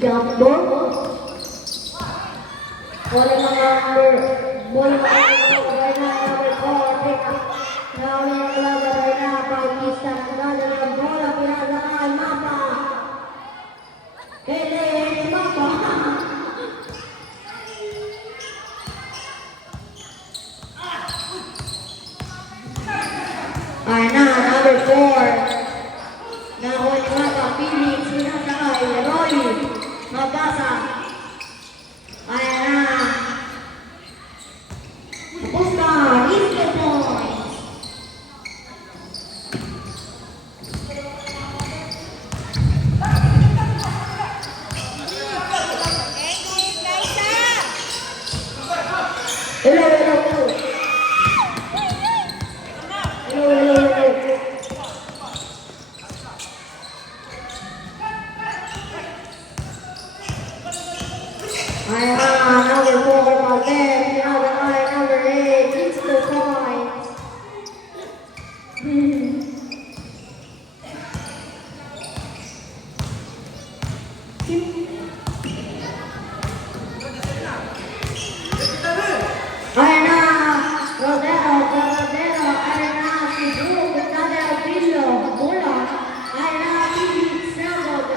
Gambo. Bola number bola number 4. Now in Lagarena, Pakistan, another bola pinasakay Mapa. Hele Mapa. Ayan na, number 4. Now in Mapa, Phoenix, pinasakay Roy Mabasa. Ayan na. Busta, is the point. Hello. Number 4, Malden, number 8, it's the point. Ayan na, Rodero, ayan na, si Drew, Rodero, Pillo, Bola, ayan na, Felix, Nabog,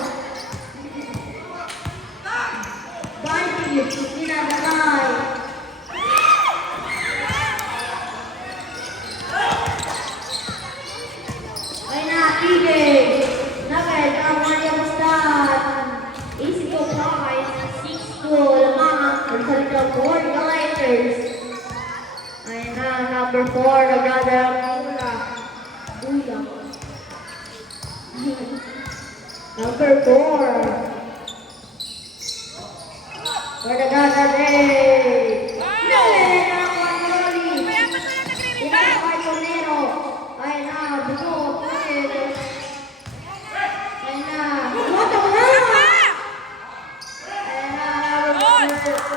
Banti, Sinadakay, ayan na, Tige, Nagay, Kamanya Mustan, Easy to Fight, 6-2, Lamang, Salita, 4 Lighters. Ayan na, number 4, nagdada ang Ula. Number 4. Nagdada Day. Ayan na, Manoli. Pinakapay Tonero. Ayan na, Buto. Ayan na. Buto na! Ayan na, number 4.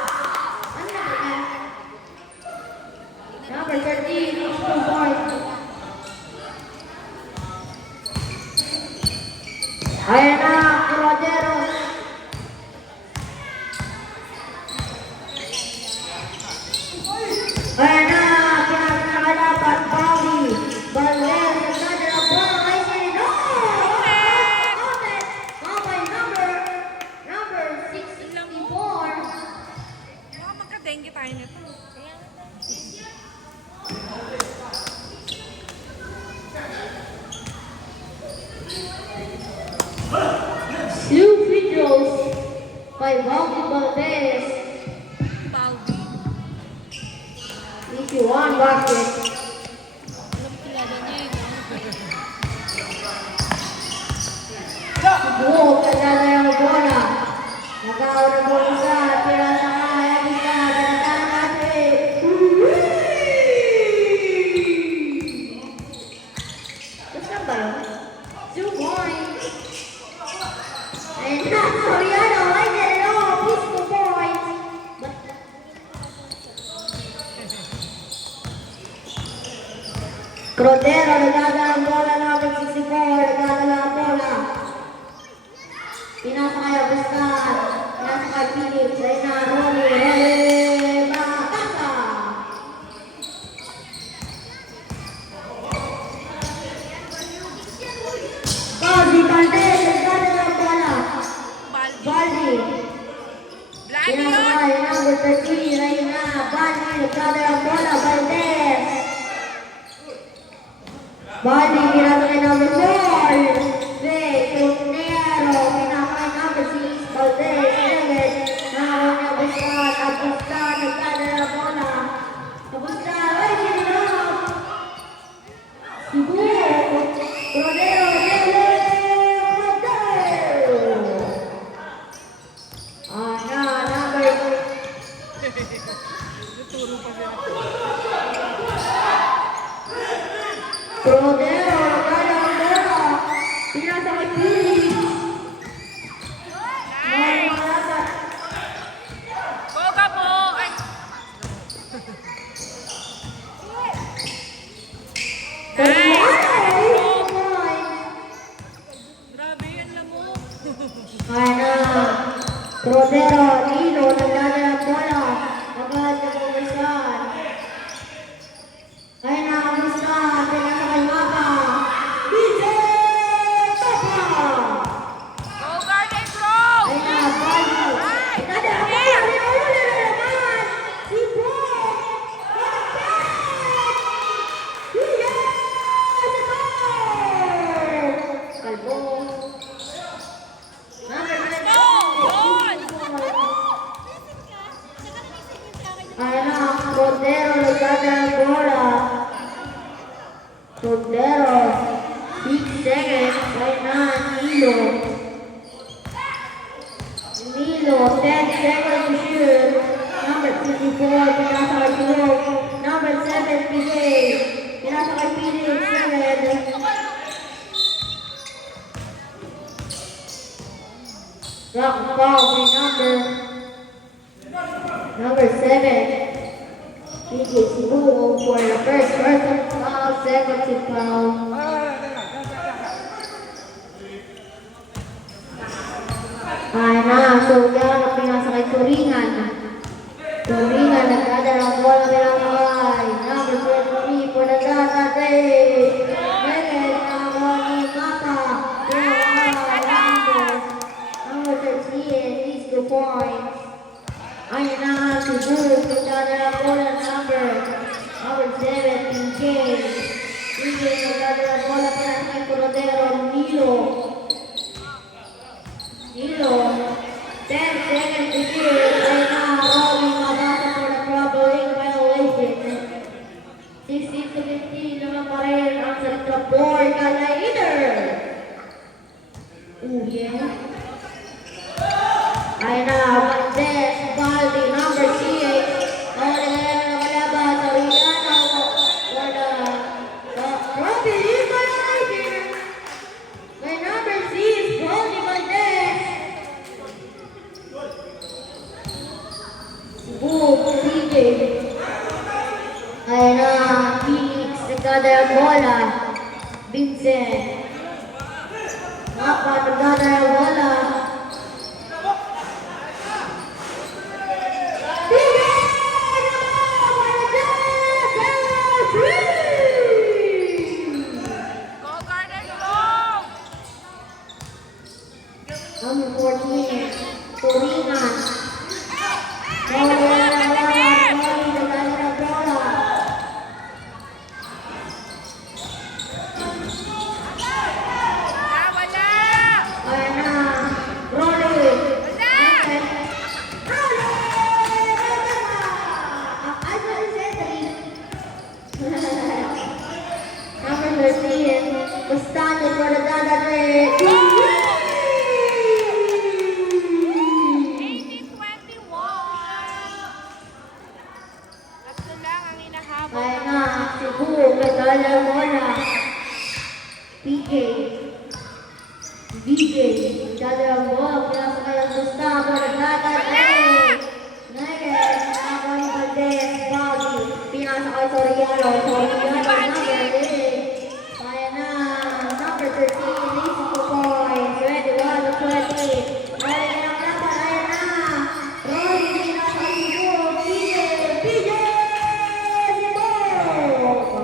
Number 13, Eastern Point. Ayan na, Coroderos. Ayan na, pinakakalapan, Bali. Baler, nagdadala ang bola, ay sino? Okay, number 64. Baka magka-dengue tayo nito. Two free throws by Valdi Valdez. Baldi. Easy one basket. Alam kilala niya yun. Buo, kagala yung bola. Nakaw na bola sa tira sa kaya kita. Ganatan natin. Basta ba yun? 2 points. And that's Soriano, I get it all. Please 2 points. Crodero, nagdadala ang bola number 64. Nagdadala ang bola. Pinasakay ang Buscan. Pinasakay Philip. Sa'yo na, Ronnie. Bakasa. Kazi Valdez, nagdadala ang bola. Baldi. Baldi. Black yun. Pinasakay number 13. Reyna. Baldi, nagdadala ang bola. Valdez. Baldi, pinasakay number 4. Tonero, pinasakay number 6. Valdez. David. Nakawag niya Buscan. Ang Buscan, nagdadala ang bola. Ang Buscan, ay, sino? Siguro. Crodero, number Tuturo pa sila. Crodero, nagdadala ang bola. Rodero, Nilo, nagdadala ng bola. Agad na bumasan. Ay na, bumasan. Pinasa kay Maka. DJ Papa! Go Garden Grove! Ay na, Bali. Nagdadala ng bola. Rinuli na naman. Si Bro. Kalbo. Ayan na, Rodero, nagdadala ng bola. Rodero, 6 seconds. Ayan na, Nilo. Nilo, 10 seconds to shoot. Number 54, pinasa kay Tulog. Number 7, PJ. Pinasa kay Felix, 7. Rock ball by number 7. PJ Cebu for the first person foul, second to foul. Ay na, so yan ang pinasa kay Turingan. Turingan, nagdadala ng bola bilang kaway. Number 23 for the Data Day. Megan, ako ni Mata. Number 13, leads 2 points. Ayun na, Cebu, nagdadala ng bola number 7, PJ. PJ, nagdadala ng bola para kay Rodero, Nilo. Nilo, 10 seconds to shoot. Ayun na, Robin, mabasa for the troubling violation. 16-15 naman pa rin ang sa board ka later. Yeah. Ayun na, Valdez, Baldi, number 6. Ayun na, nakalaban sa Rihanna. For the Robin equalizer. By number 6, Baldi Valdez. Boom, CJ. Ayun na, Phoenix, nagdadala ng bola. Vincent. Mapa, nagdadala ng bola. Go Garden Grove! Number 14, Turingan. Wala! Ayan na, Rolly. Wala! Number 13, Bastante for the Dada Day. 18-21. Tatlo lang ang hinahabol. Ayan na, Cebu, Katala Mona. PK. VJ, Dada Mona, pinasa kayang Gustavo for the Dada Day. Nuggets, ako ni Valdez, Bobby, pinasa kay Soriano, number 8. Ayan na, number 13, Lisa 2 points, 21-20. Ayan na, laban, ayan na. Roy, pinasa kay Cebu, PJ, Cebu.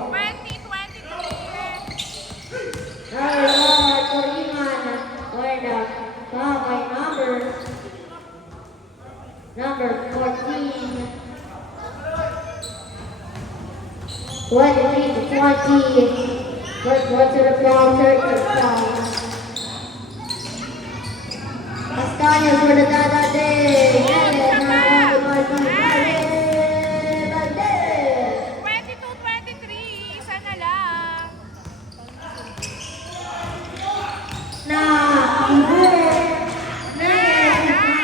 20-23. Ayan na, Turingan, ayan na, babay number 14. 23-20. First one to the foul, third to the foul. Castaños for the Dada Day. Valdez, Valdez. 22-23. Isa na lang. Na, Ibur.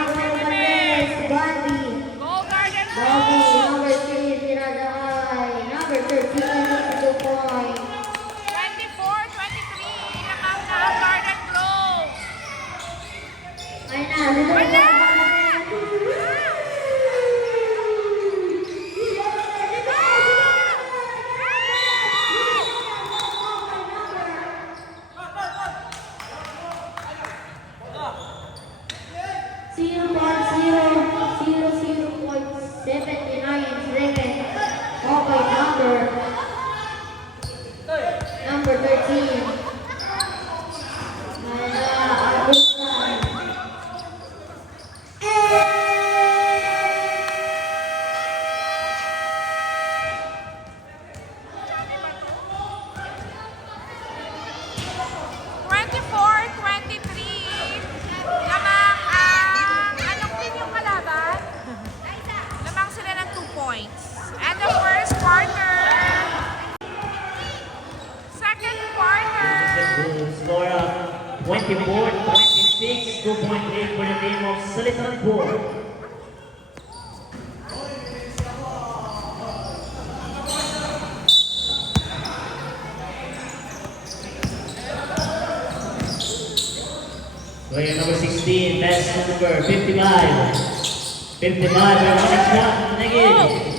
Valdez, Bobby. Go Garden Bobby, Grove! number 3, Sinadaay. Number 13, 2 points. 24-23. Nakam na ang Garden Grove. Ay na, 14. Manila Agustan. Twenty-four, 23. Lamang ang... Anong team yung kalaban? Lamang sila ng 2 points. And the first quarter. Second quarter. The score of 24-26, 2.8 for the team of Salitangpur. Player number 16, pass number 55. 55, one shot, negative.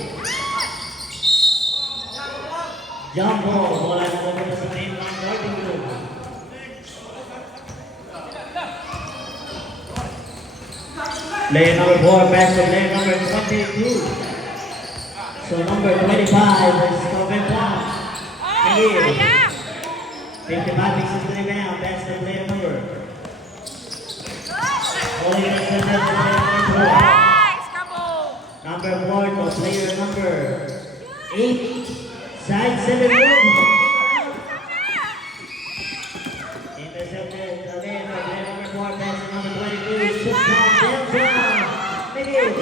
Jump ball, bola na pupunta sa mainline guarding group. Player number 4, pass to player number 22. So number 25 is Corbin Pong. Oh, sayang! 55 fixes the rebound, pass to player number. Only gonna send that to player number 4. Nice! Kabog! Number 4 to player number 8. Side 7 room. Intercepted again by player number 4, pass to number 22. Shoot down, downtown. Negative.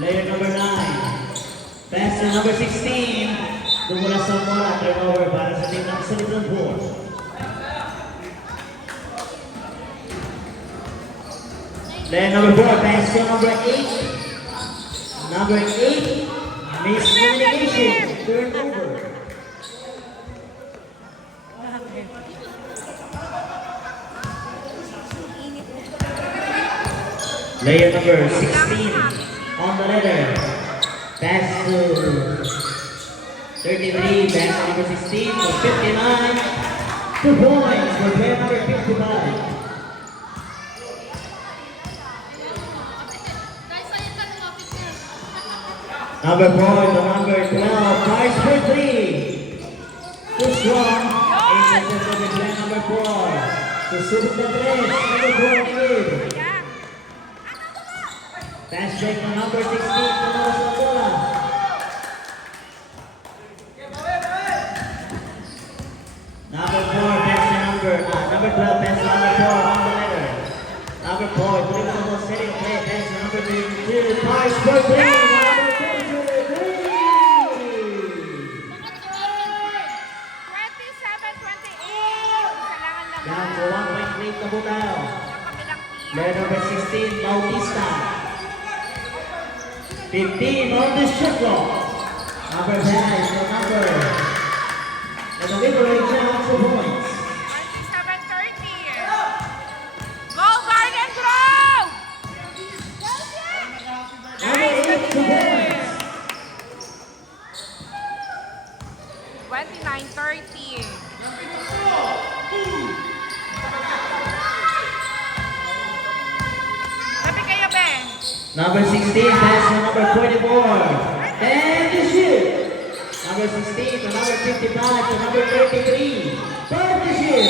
Player number 9. Pass to number 16. Tumula sa bola. Turnover para sa team ng Salitangpur. Player number 4. Pass to number 8. Number 8. Miscommunication. Turnover. Player number 16 on the letter. Pass to 33, pass to number 16 for 59. 2 points for player number 55. Number 4 to number 12, tries for 3. Too strong. Intercepted by player number 4. Susubok na 3, number 4 again. Pass break to number 16, tumula sa bola. Number 4, pass to number 12, pass to number 4 on the letter. Number 4, dribble, setting play, pass to number 32, tries for 3, number 33. 27-28. Kailangan lang. Down to 1 point lead na po tayo. Sa kabilang team. Player number 16, Bautista. 15 on the shot clock. Number 5, the number. And the liberate chance for points. 27-30. Go Garden Grove! Number 8 for points. 29-30. Sabi kayo, Ben. Number 16, pass to number 24. And the shoot. Number 16 to number 55 to number 33. Third the shoot.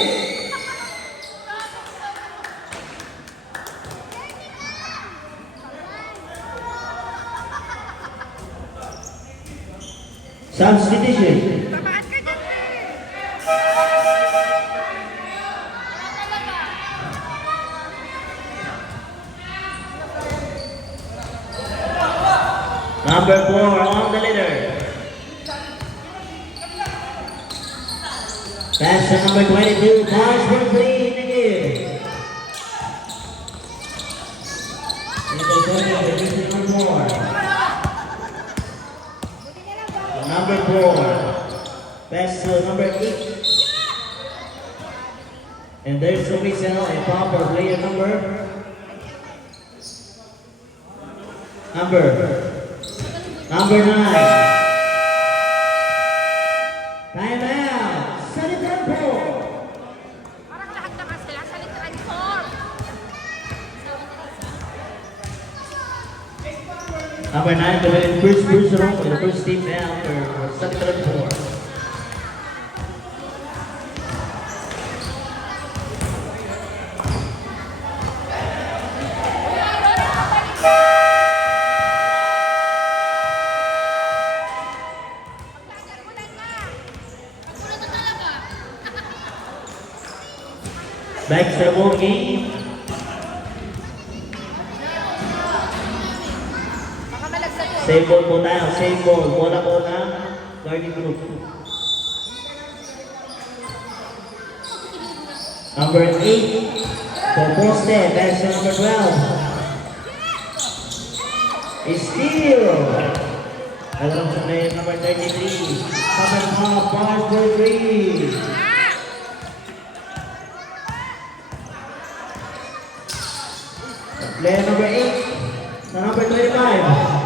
Substitution. Tamaan ka dyan. Number 4 on the leader. Pass to number 22. Pass for 3. Negative. Number 4. Pass to number 8. And there's a whistle and foul for player number 9. Time out. Salitangpur. Parang lahat naman sila sa literal form. Number 9, the first personal for the first team down for second and four. Back to the ball game. Same ball po tayo, same ball. Bola po ng guarding group. Number 8, for poste, back to number 12. Steal. Alam sa player number 33. Cover half, bars for 3. Player number 8, na number 25.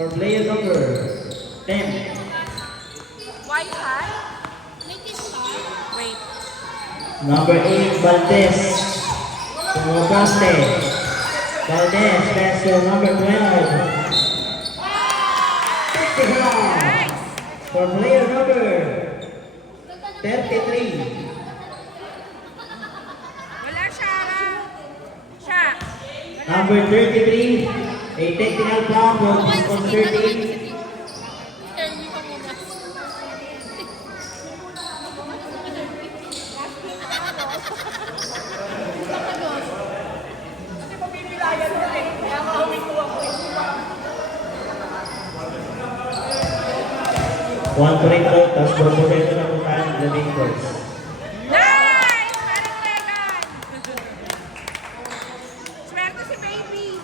For player number 10. Wi-Fi? Wait. Number 8, Valdez. Tumopaste. Valdez, pass to number 12. For player number 33. Wala siya. Siya. Number 33, a technical foul for on 13. One point out, tapos proposito na po tayo ng Flaming Birds. Nice! Parang Megan! Swerte si baby!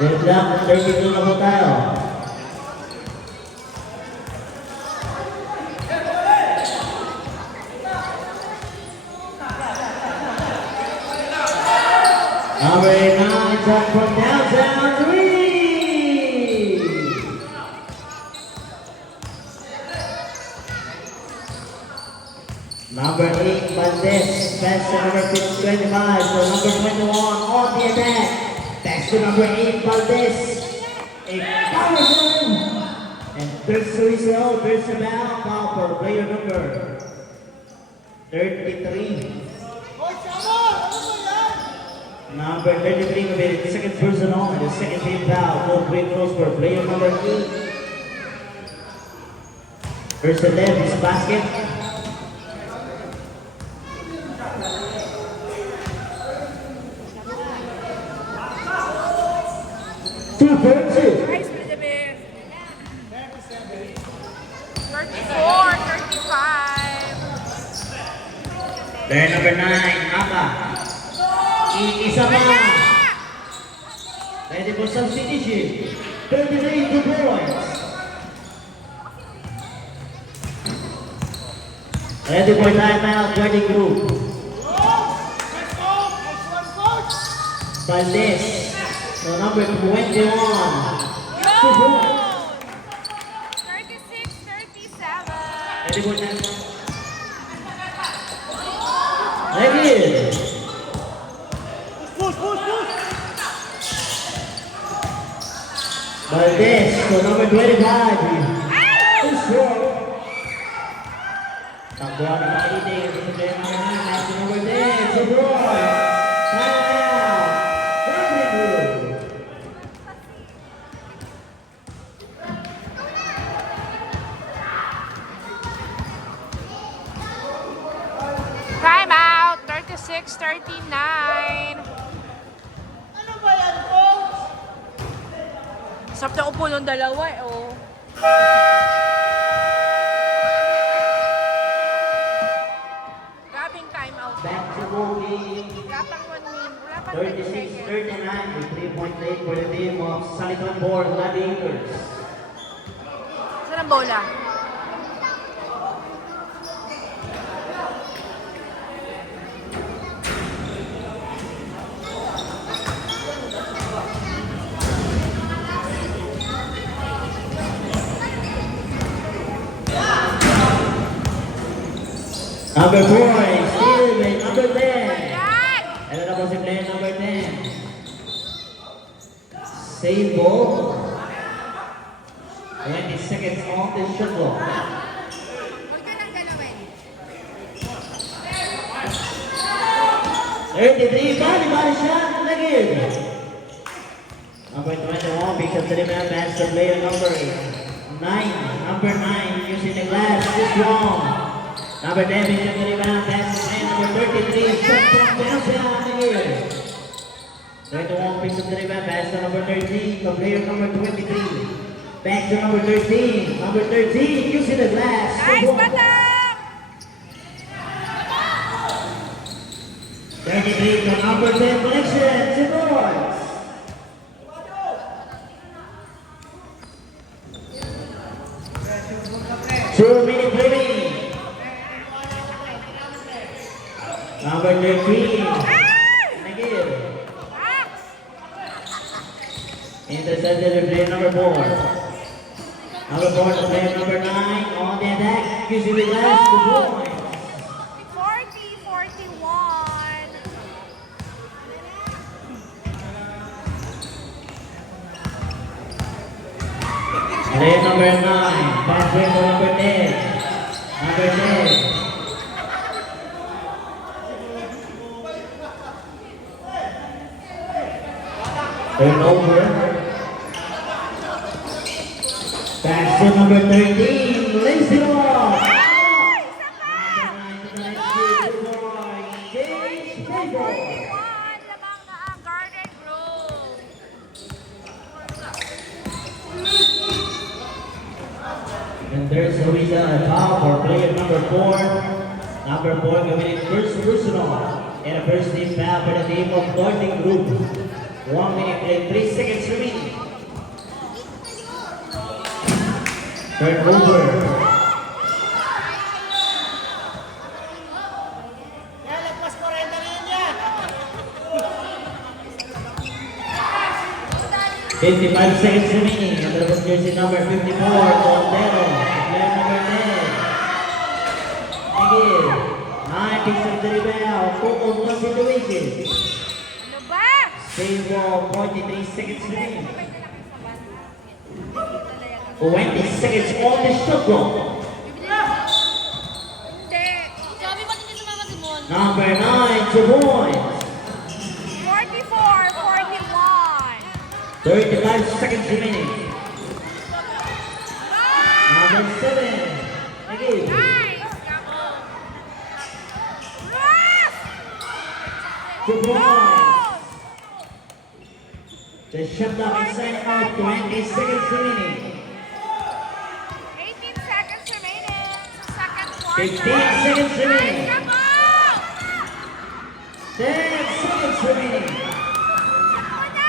Deadlock, 32 na po tayo. Number 9, shot from downtown, 3! Number 8, Valdez, pass to number 25, so number 21 on the attack. Pass to number 8, Valdez. A power zone. And there's the result, there's a foul for player number 33. Number 33 will be the second personal and the second team foul. No free throws for player number 8. First and 10 is basket. Nice, Elizabeth! 34, 35. Player number 9, Aka. Isa pa. Ready for substitution. 33 good points. Ready for timeout, guarding group. Valdez. So number 21. 2 points. 36, 37. Ready for timeout. Ready. Valdez, so number 25. Too short. Takbuhan ng makinig. Ito player number 9. Pass to number 10. So Roy. Timeout. Guarding group. Time out, 36-39. Ano ba yan, coach? Sarap na upo ng dalawa eh, oh. Grabing time out. Back to ball game. Kapang 1 minute. Wala pa 30 seconds. 36-39. A 3-point lead for the team of Saliton Board Gladiators. Saan ang bola? Number 4 is still with number 10. Yan! Ito na po si player number 10. Save ball. 20 seconds on the shot clock. Huwag ka nang galawin. 33, body shot, negative. Number 21 picks up the rebound, pass to player number 9. Number 9 using the glass, this wrong. Number 10 picks up the rebound, pass to player number 33, shot clock, bounce out, negative. 21 picks up the rebound, pass to number 13, to player number 23. Back to number 13. Number 13 using the glass. Nice, Batang! 33 to number 10 connection. Two boards. Two-minute remaining. Number 13. Negative. Intercepted with player number 4. Number 4 to player number 9 on the attack. Using the glass to point. 40-41. Player number 9. Pass break to number 10. Number 10. Turnover. Pass to number 13. Lays it off. Engage Maple. 41, lamang na ang Garden Grove. And there's Louisa foul for player number 4. Number 4 committed first personal and a first team foul for the team of Garden Group. 1 minute and 3 seconds remaining. Turnover. Yan, lagpas 40 na yun yan. 55 seconds remaining. Under the jersey number 54, Montero. Player number 10. Again. 9 picks up the rebound. 4-on-1 situation. Ano ba? Save ball, 43 seconds remaining. 20 seconds on the shot clock. Hindi. Sabi mo din sumama si Mon. Number 9, 2 points. 44-41. 35 seconds remaining. Number 7. Again. Nice! Gabo. Ross! 2 points. Goal! The shot clock is set out. 20 seconds remaining. 18 seconds remaining sa second quarter. 15 seconds remaining. Nice, Gabo! 10 seconds remaining. Ako na!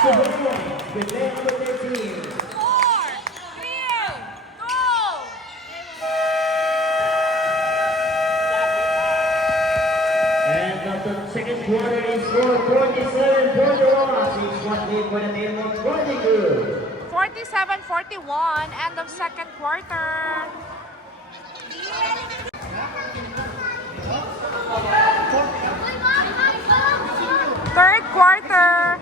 2 points with player number 13. 4, 3, 2. And the second quarter is for 47 for the Ross. It's 1 lead for the team of Garden Group. 47-41, end of second quarter. Third quarter.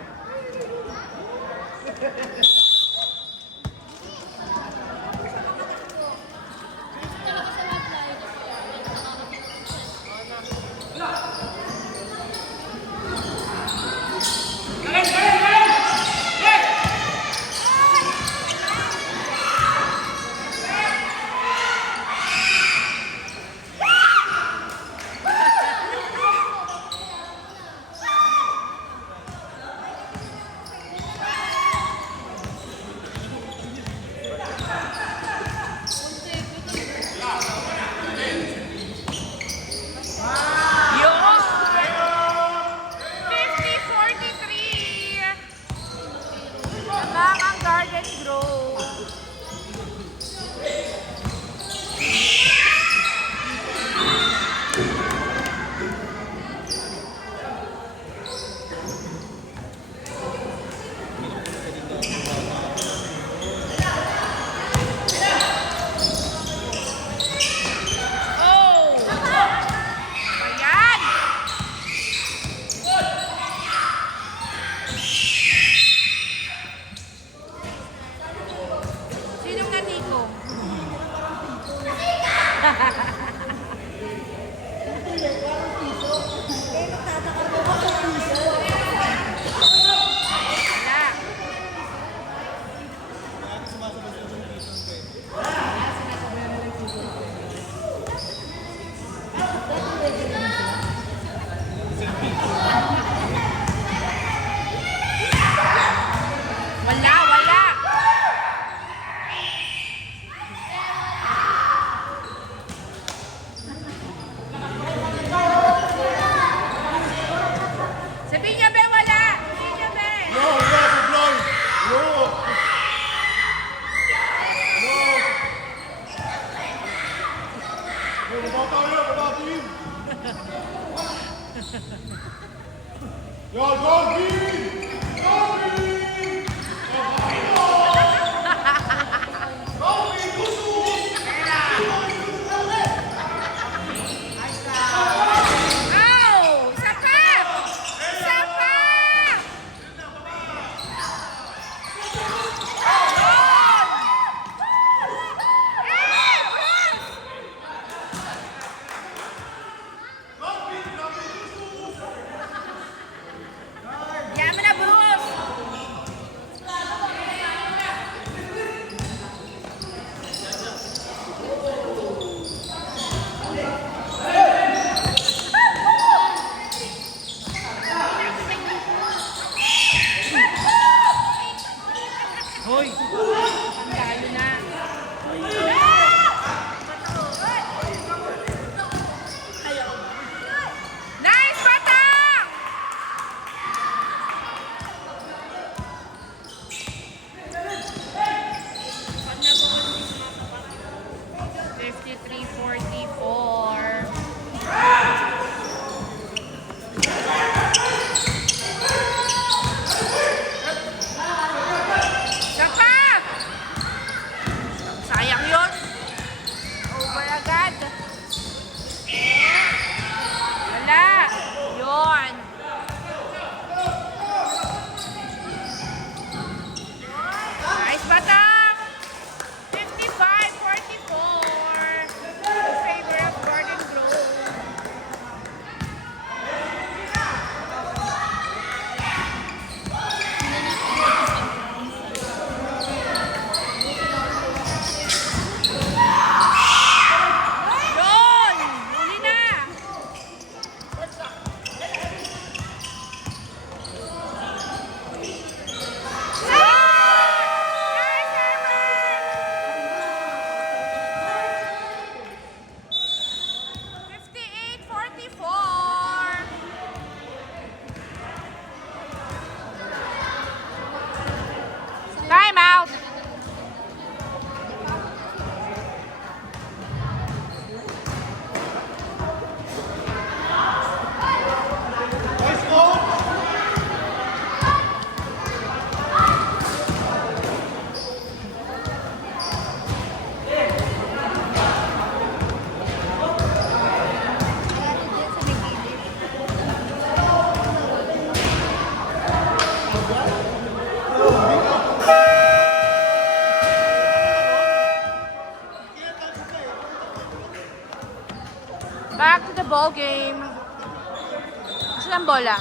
ang bola.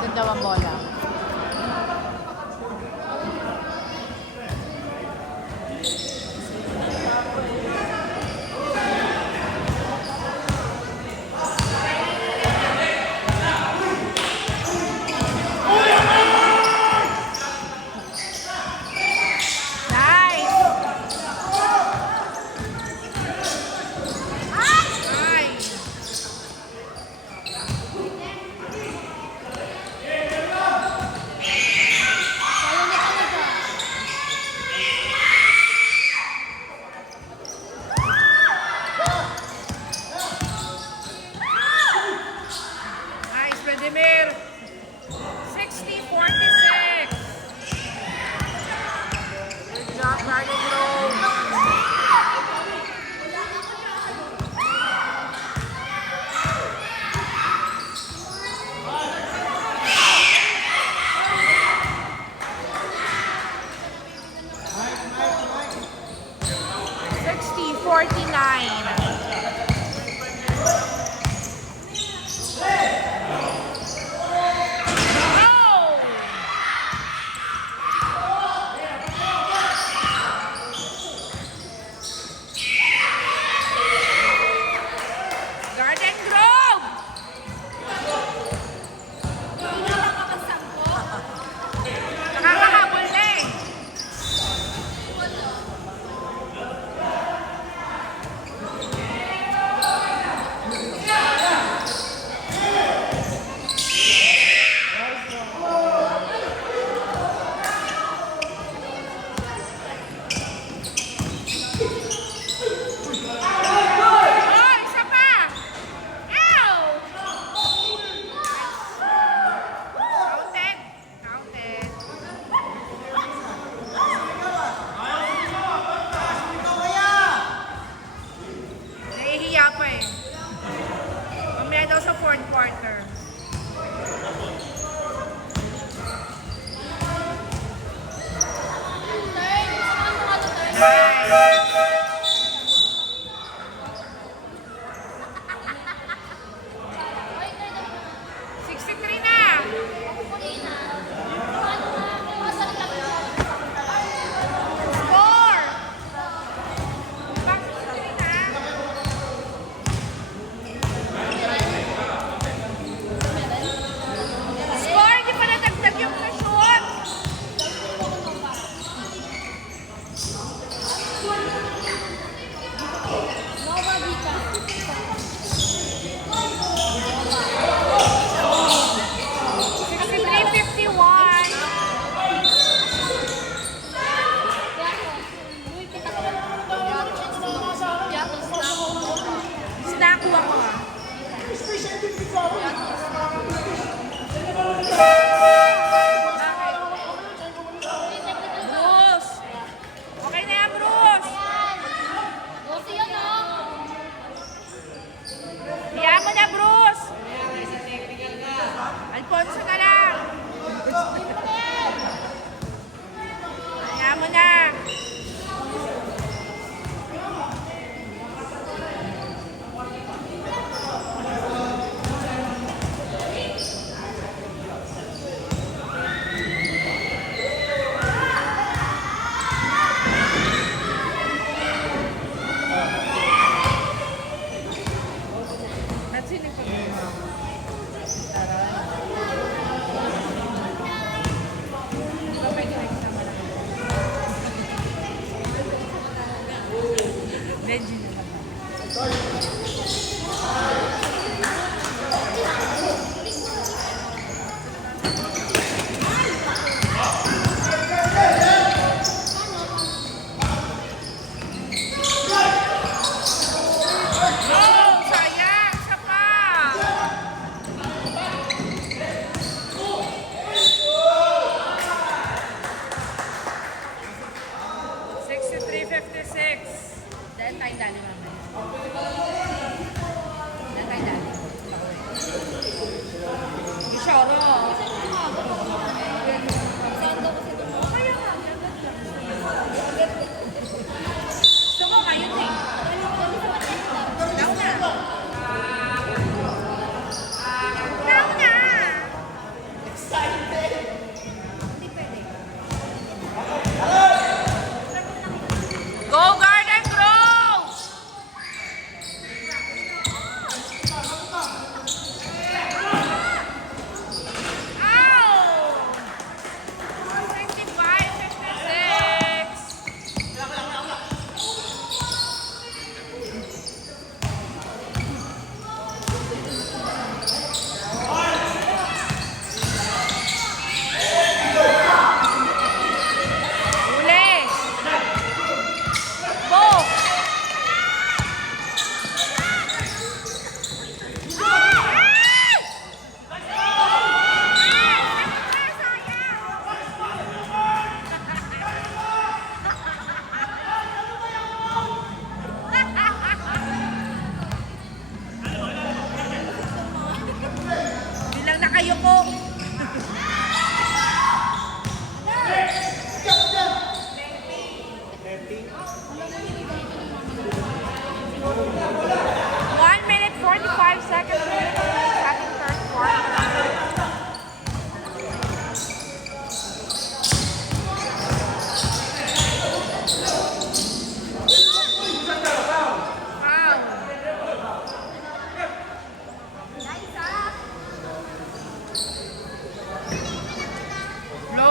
Doon daw ang bola. Nice! Nice!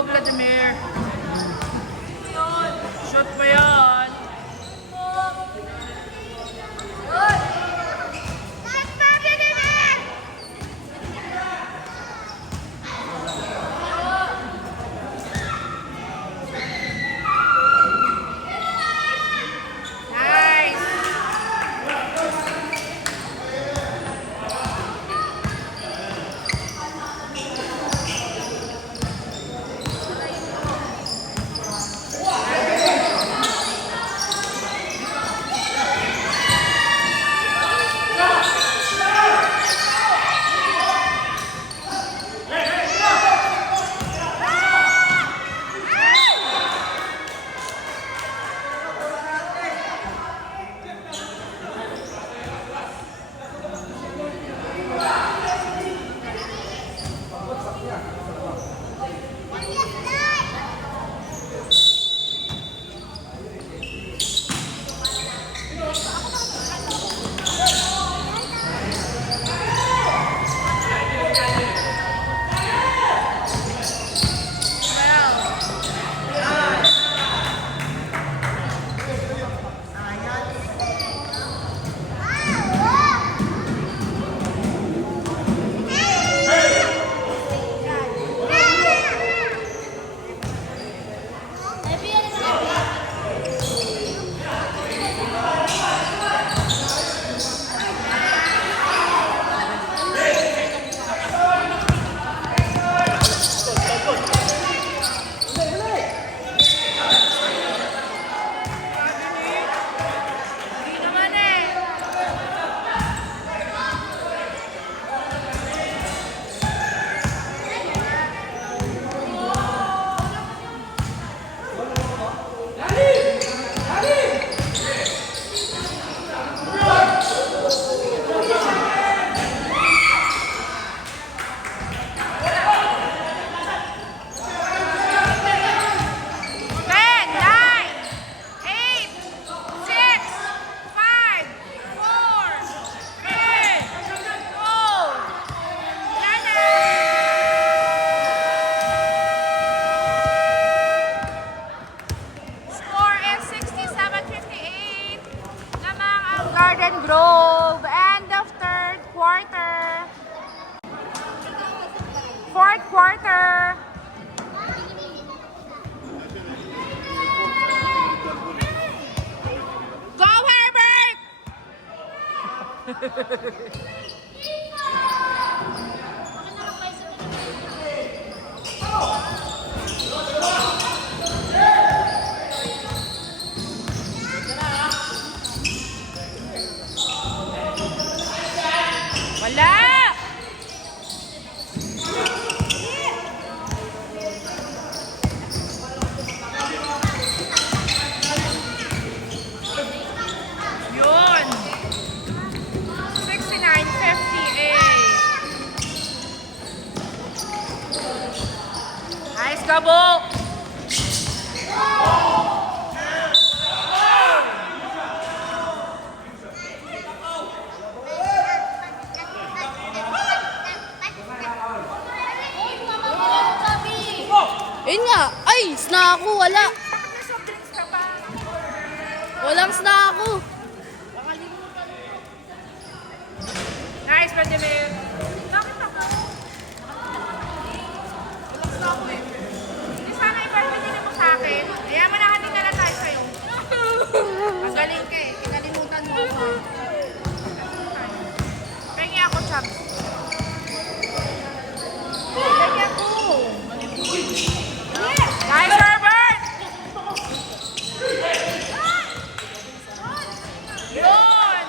Vladimir. Shoot mo yan. Nice. Hindi naman eh. Ten, nine, 8, 6, 5, 4, 3, 2, yan na! Score is 67-58. Namang ang Garden Grove. End of third quarter. Fourth quarter. Go Herbert! Wala! Yun! 69-58. Nice, Gabo! Yun nga. Ay, sna ako. Wala. Soft drinks ka ba? Walang sna ako. Nice, Vladimir. Bakit ako? Relax na ako eh. Hindi sana i-birthday mo sa akin. Kaya manahatin na lang tayo sa'yo. Magaling ka eh. Kinalimutan mo ako. Pengi ako, Chubs. Pengi ako. Nice, Herbert! Yun!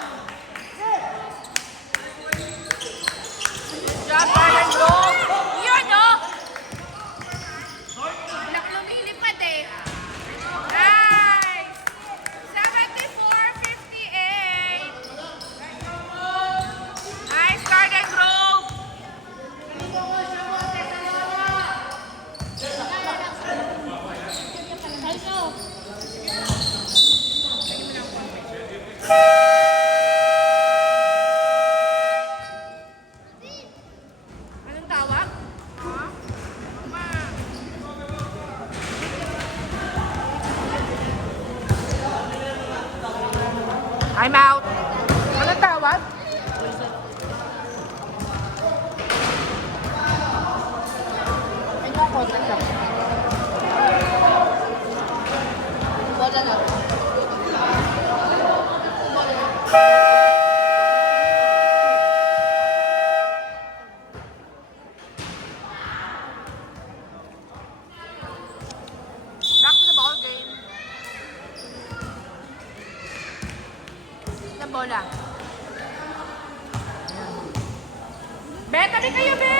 Time out. Anong tawag? Ay, no, content lang. Wala na. Back to the ball game. Ng bola. Be, tabi kayo, Be!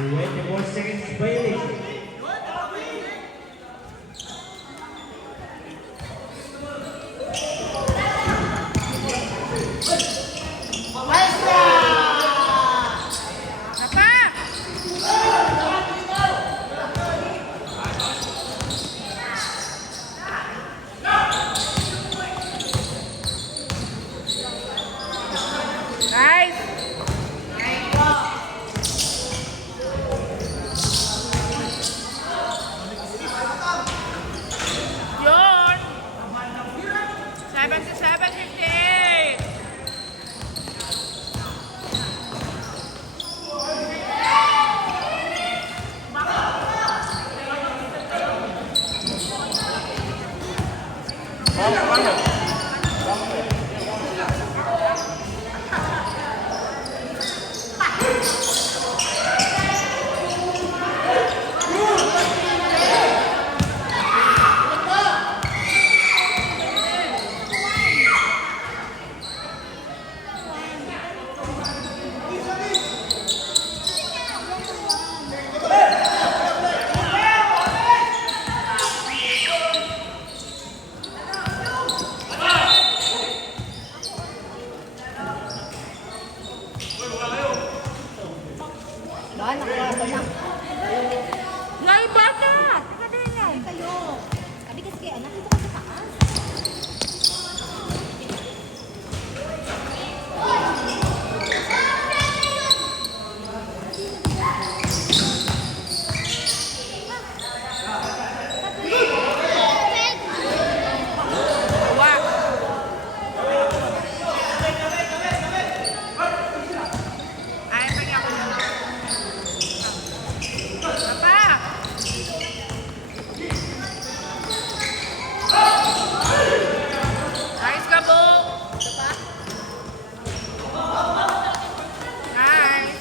Wait more seconds to play. Napa! Nice! Yun! 77-58! Ngay bata! Teka din yan. Kayo. Sabi kasi kay anak, dito ka sa taas. Wa. Ay, pagi ako. Papa! Nice ka po! Nice!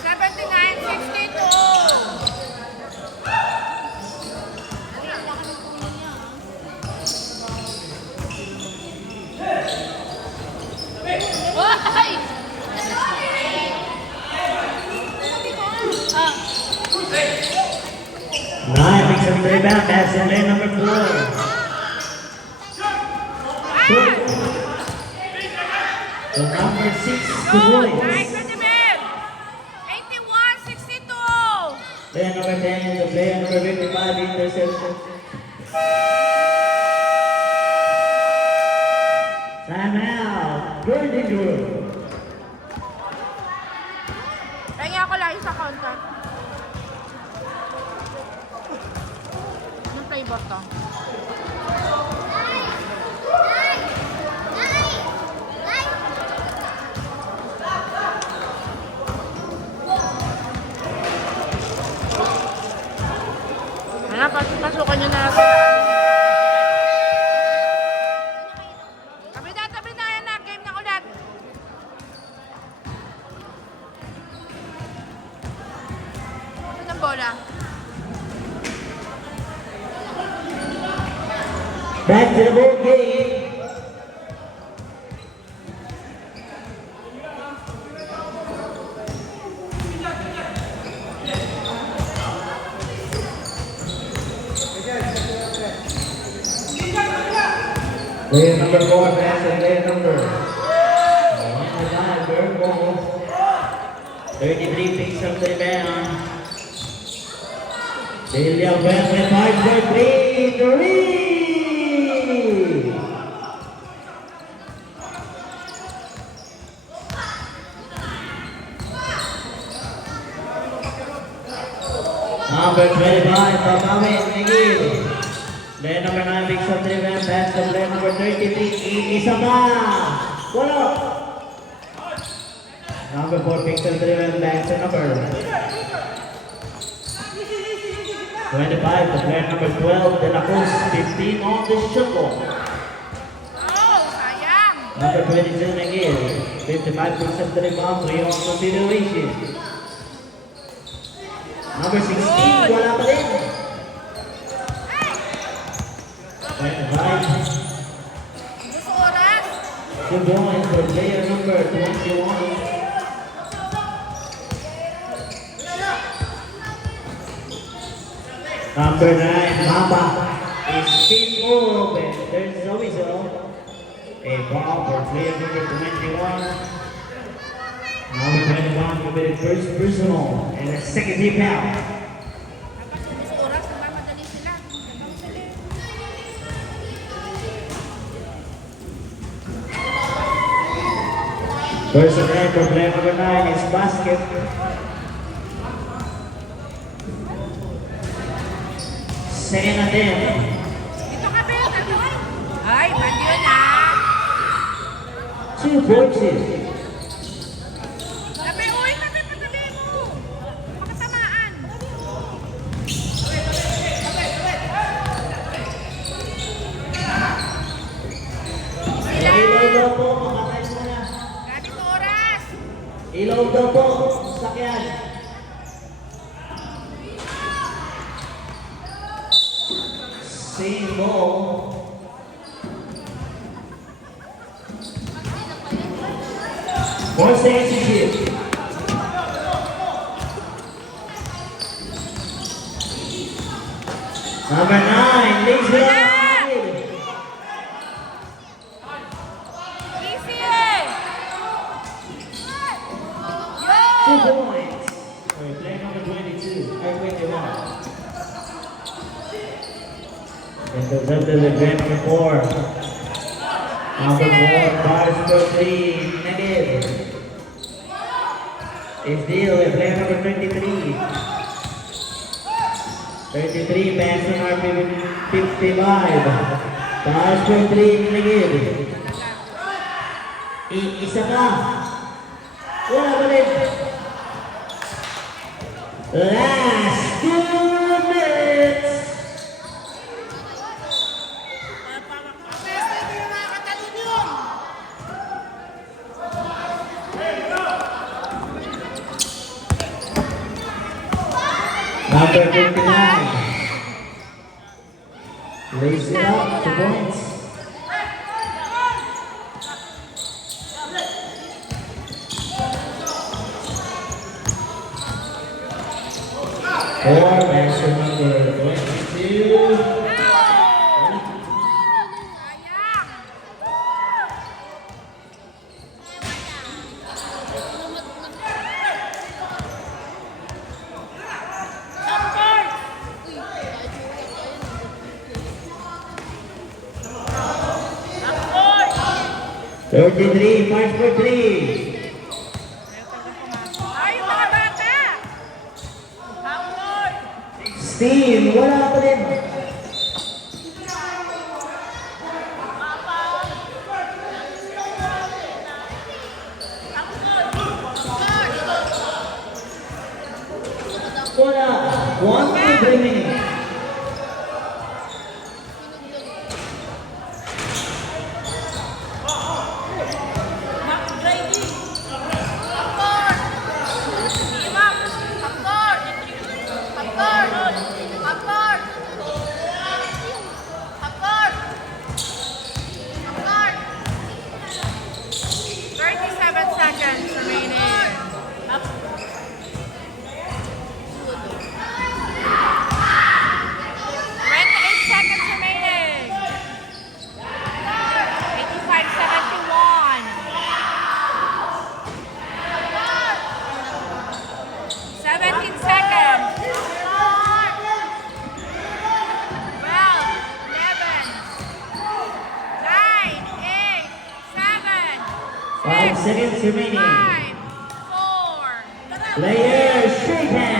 79-62! Ay! Nine picks up the rebound. Pass in lane number 4. So number 6 to Good! boys. Nice, Benjamin! 81-62! Player number 10 to player number 55 interception. Timeout. Golden Group. Pahingi ako lang sa counter. Anong flavor to? Ano, pasukan nyo na sa... Tabi na, yan na. Game na ulit. Ano ng bola? Back to the ball game. Player number 4 pass and player number 5 bird ball. 33 picks up the rebound. Villanueva with 5 for 3. 3. Number 25, Babawi, Negil. Player number 9, Big Shot Driven, pass to player number 33, Isama. Wala. Number 4, Pixel Driven, back to number 25, to player number 12, De La Cruz, 15 on the shot clock. Oh, sayang. Number 22, Negil. 55, Pixel Driven, 3 on consideration. Number 16, wala pa rin. 25. Gusto oras. 2 points for player number 21. Number 9, Mamba is spin move and there's a whistle. A foul for player number 21. Number 21 committed first personal and a second team foul. Gusto oras, nagmamadali sila. First and 9 for player number 9 is basket. Second and 10. Dito ka, Ben. Ay, bad yun ah. 2 points. Tabi, uy, tabi, patabi mo. Makatamaan. Ilaw daw po, makatay muna. Ganito oras. Ilaw daw po, sakyan. Same ball. More seconds to shoot. Number 9, Lisa. Easy eh. 2 points. For player number 22, or 21. Intercepted the player number 4. Number 4, bars for 3, negative. Is deal with player number 23. 33, pass on RP 55. Bars for 3, negative. Isa ka. Wala ba rin? Last 2 minutes. Pwede yung mga katalon yun. Number 59. Lays it up, 2 points. Four, master number 22. Sayang. Number. 33, 5 for 3. Ay, yung mga bata. Number. Steam, wala pa rin. Wala. 1 minute remaining. Seconds remaining. 5 seconds remaining. 5, 4, Players, shake hands.